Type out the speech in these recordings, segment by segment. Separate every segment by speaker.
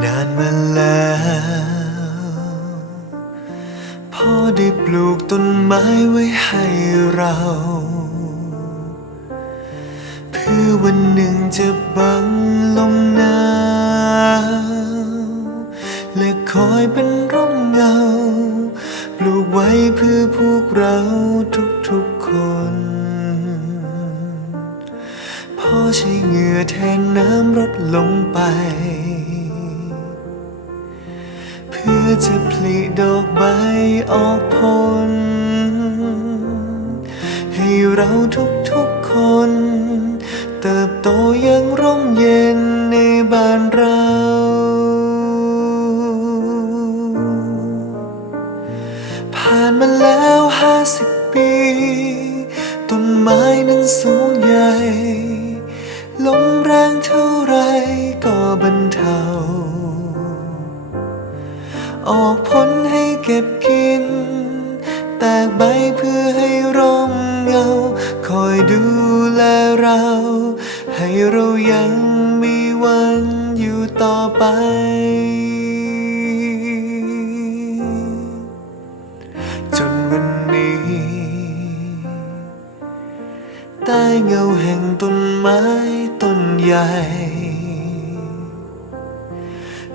Speaker 1: นานมาแล้วพ่อได้ปลูกต้นไม้ไว้ให้เรา เพื่อวันหนึ่งจะบังลมหนาวและคอยเป็นร่มเงา ปลูกไว้เพื่อพวกเราทุกๆคนพ่อใช้เหงื่อแทนน้ำรดลงไป เพื่อจะผลิดอกใบออกผล ให้เราทุกๆคน เติบโตอยังร่มเย็นในบ้านเรา ออกผลให้เก็บกิน แตกใบเพื่อให้ร่มเงา คอยดูแลเรา ให้เรายังมีวันอยู่ต่อไปจนวันนี้ ใต้เงาแห่งต้นไม้ต้นใหญ่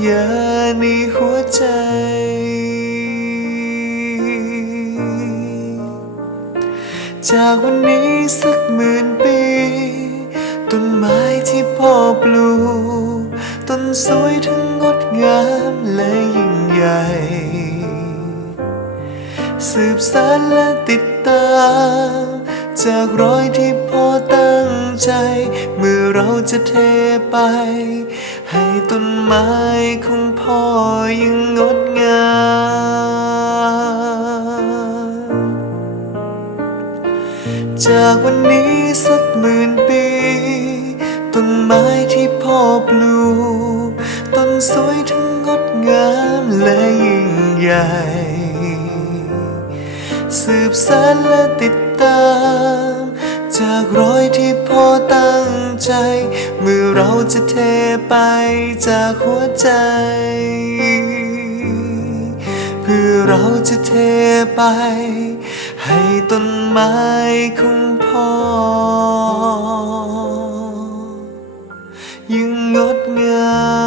Speaker 1: สัญญาในหัวใจ จากวันนี้สักหมื่นปี ต้นไม้ที่พ่อปลูกต้นสวยทั้งงดงามและยิ่งใหญ่ สืบสานและติดตาม จากรอยที่พ่อตั้งใจ เมื่อเราจะเทไป ให้ต้นไม้ของพ่อยังงดงามจากวันนี้สักหมื่นปี ต้นไม้ที่พ่อปลูก ต้นสวยทั้งงดงามและยิ่งใหญ่ สืบสานและติด ตามจากรอยที่พ่อตั้งใจ เมื่อเราจะเทไปจากหัวใจ เพื่อเราจะเทไป ให้ต้นไม้ของพ่อยังงดงาม